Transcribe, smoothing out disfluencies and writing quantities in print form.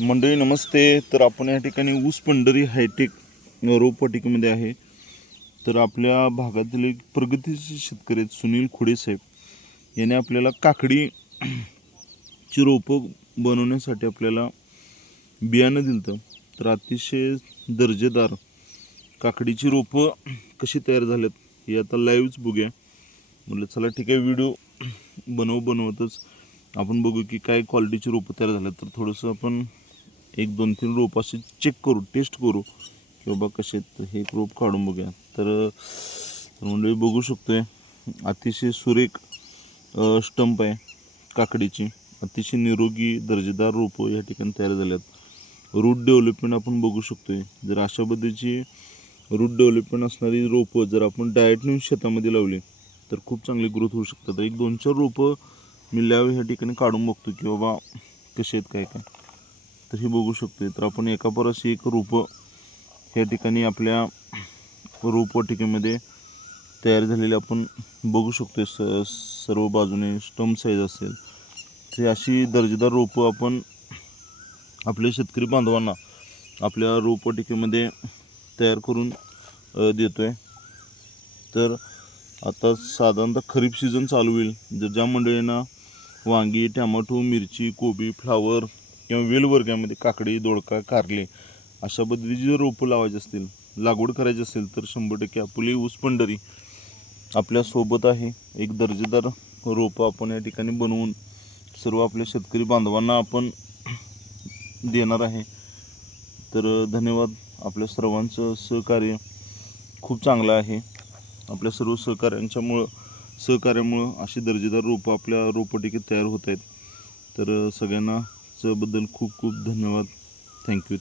मंडळी नमस्ते. तर आपण या ठिकाणी ऊस पंढरी हायटेक रोपवाटिकेमध्ये आहे. तर आपल्या भागातील एक प्रगतीशील शेतकरी आहेत सुनील खुडे साहेब याने आपल्याला काकडीची रोपं बनवण्यासाठी आपल्याला बियाणं दिलं. तर अतिशय दर्जेदार काकडीची रोपं कशी तयार झाल्यात हे आता लाईव्हच बघूया. म्हटलं चला ठीक आहे, व्हिडिओ बनवतच आपण बघू की काय क्वालिटीची रोपं तयार झाल्यात. तर थोडंसं आपण 1-2-3 रोप असे चेक करू, टेस्ट करू की बाबा कसे आहेत. हे एक रोप काढून बघूया. तर मंडळी बघू शकतोय अतिशय सुरेख स्टंप आहे काकडीची. अतिशय निरोगी दर्जेदार रोपं या ठिकाणी तयार झाल्यात. रूट डेव्हलपमेंट आपण बघू शकतोय. जर अशा पद्धतीची रूट डेव्हलपमेंट असणारी रोपं जर आपण डायरेक्ट नेऊन शेतामध्ये लावली तर खूप चांगली ग्रोथ होऊ शकतात. तर 1-2-4 रोपं मी लाईव्ह ह्या ठिकाणी काढून बघतो की बाबा कसे आहेत काय काय. तर हे बघू शकतोय. तर आपण एका परस एक रोपं ह्या ठिकाणी आपल्या रोपवाटिकेमध्ये तयार झालेले आपण बघू शकतोय. सर्व बाजूने स्टंप साईज असेल तर अशी दर्जेदार रोपं आपण आपल्या शेतकरी बांधवांना आपल्या रोपवाटिकेमध्ये तयार करून देतोय. तर आता साधारणतः खरीप सीझन चालू होईल. जर ज्या मंडळींना वांगी, टॅमॅटो, मिरची, कोबी, फ्लावर किंवा वेलवर्गामध्ये काकडी, दोडका, कारले अशा पद्धतीची जर रोपं लावायची असतील, लागवड करायची असेल तर 100% आपली ऊस पंढरी आपल्यासोबत आहे. एक दर्जेदार रोपं आपण या ठिकाणी बनवून सर्व आपल्या शेतकरी बांधवांना आपण देणार आहे. तर धन्यवाद. आपल्या सर्वांचं सहकार्य खूप चांगलं आहे. आपल्या सर्व सहकार्यामुळं अशी दर्जेदार रोपं आपल्या रोपवाटिकेत तयार होत आहेत. तर सगळ्यांना बद्दल खूप खूप धन्यवाद. थँक्यू.